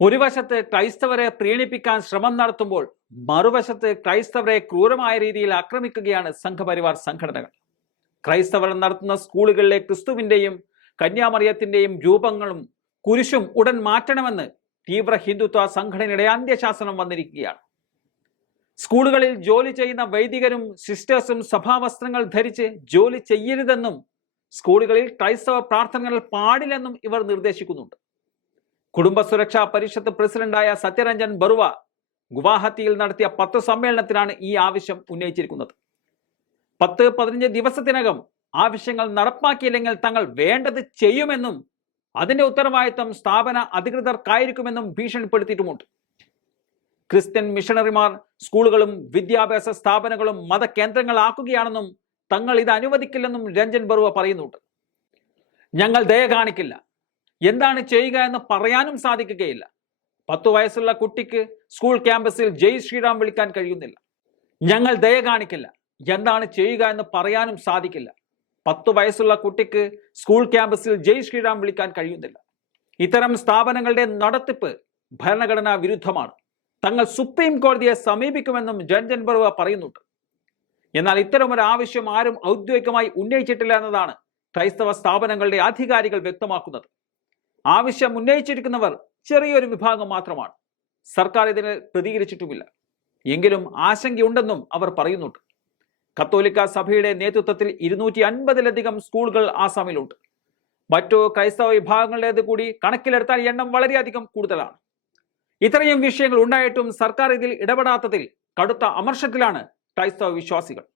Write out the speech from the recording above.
ഒരു വശത്ത് ക്രൈസ്തവരെ പ്രീണിപ്പിക്കാൻ ശ്രമം നടത്തുമ്പോൾ മറുവശത്ത് ക്രൈസ്തവരെ ക്രൂരമായ രീതിയിൽ ആക്രമിക്കുകയാണ് സംഘപരിവാർ സംഘടനകൾ. ക്രൈസ്തവർ നടത്തുന്ന സ്കൂളുകളിലെ ക്രിസ്തുവിന്റെയും കന്യാമറിയത്തിന്റെയും രൂപങ്ങളും കുരിശും ഉടൻ മാറ്റണമെന്ന് തീവ്ര ഹിന്ദുത്വ സംഘടനയുടെ അന്ത്യശാസനം വന്നിരിക്കുകയാണ്. സ്കൂളുകളിൽ ജോലി ചെയ്യുന്ന വൈദികരും സിസ്റ്റേഴ്സും സഭാവസ്ത്രങ്ങൾ ധരിച്ച് ജോലി ചെയ്യരുതെന്നും സ്കൂളുകളിൽ ക്രൈസ്തവ പ്രാർത്ഥനകൾ പാടില്ലെന്നും ഇവർ നിർദ്ദേശിക്കുന്നുണ്ട്. കുടുംബ സുരക്ഷാ പരിഷത്ത് പ്രസിഡന്റായ സത്യരഞ്ജൻ ബറുവ ഗുവാഹത്തിയിൽ നടത്തിയ പത്ത് സമ്മേളനത്തിലാണ് ഈ ആവശ്യം ഉന്നയിച്ചിരിക്കുന്നത്. പത്ത് പതിനഞ്ച് ദിവസത്തിനകം ആവശ്യങ്ങൾ നടപ്പാക്കിയില്ലെങ്കിൽ തങ്ങൾ വേണ്ടത് ചെയ്യുമെന്നും അതിന്റെ ഉത്തരവാദിത്വം സ്ഥാപന അധികൃതർക്കായിരിക്കുമെന്നും ഭീഷണിപ്പെടുത്തിയിട്ടുമുണ്ട്. ക്രിസ്ത്യൻ മിഷണറിമാർ സ്കൂളുകളും വിദ്യാഭ്യാസ സ്ഥാപനങ്ങളും മതകേന്ദ്രങ്ങളാക്കുകയാണെന്നും തങ്ങൾ ഇത് അനുവദിക്കില്ലെന്നും രഞ്ജൻ ബറുവ പറയുന്നുണ്ട്. ഞങ്ങൾ ദയ കാണിക്കില്ല. എന്താണ് ചെയ്യുക എന്ന് പറയാനും സാധിക്കുകയില്ല. പത്തു വയസ്സുള്ള കുട്ടിക്ക് സ്കൂൾ ക്യാമ്പസിൽ ജയ് ശ്രീറാം വിളിക്കാൻ കഴിയുന്നില്ല. ഞങ്ങൾ ദയ കാണിക്കില്ല. എന്താണ് ചെയ്യുക എന്ന് പറയാനും സാധിക്കില്ല. പത്തു വയസ്സുള്ള കുട്ടിക്ക് സ്കൂൾ ക്യാമ്പസിൽ ജയ് ശ്രീറാം വിളിക്കാൻ കഴിയുന്നില്ല. ഇത്തരം സ്ഥാപനങ്ങളുടെ നടത്തിപ്പ് ഭരണഘടനാ വിരുദ്ധമാണ്. തങ്ങൾ സുപ്രീം കോടതിയെ സമീപിക്കുമെന്നും രഞ്ജൻ ബറുവ പറയുന്നുണ്ട്. എന്നാൽ ഇത്തരമൊരു ആവശ്യം ആരും ഔദ്യോഗികമായി ഉന്നയിച്ചിട്ടില്ല എന്നതാണ് ക്രൈസ്തവ സ്ഥാപനങ്ങളുടെ അധികാരികൾ വ്യക്തമാക്കുന്നത്. ആവശ്യം ഉന്നയിച്ചിരിക്കുന്നവർ ചെറിയൊരു വിഭാഗം മാത്രമാണ്. സർക്കാർ ഇതിന് പ്രതികരിച്ചിട്ടുമില്ല. എങ്കിലും ആശങ്കയുണ്ടെന്നും അവർ പറയുന്നുണ്ട്. കത്തോലിക്ക സഭയുടെ നേതൃത്വത്തിൽ ഇരുന്നൂറ്റി അൻപതിലധികം സ്കൂളുകൾ ആസാമിലുണ്ട്. മറ്റു ക്രൈസ്തവ വിഭാഗങ്ങളുടേത് കൂടി കണക്കിലെടുത്താൽ എണ്ണം വളരെയധികം കൂടുതലാണ്. ഇത്രയും വിഷയങ്ങൾ ഉണ്ടായിട്ടും സർക്കാർ ഇതിൽ ഇടപെടാത്തതിൽ കടുത്ത അമർഷത്തിലാണ് ക്രൈസ്തവ വിശ്വാസികൾ.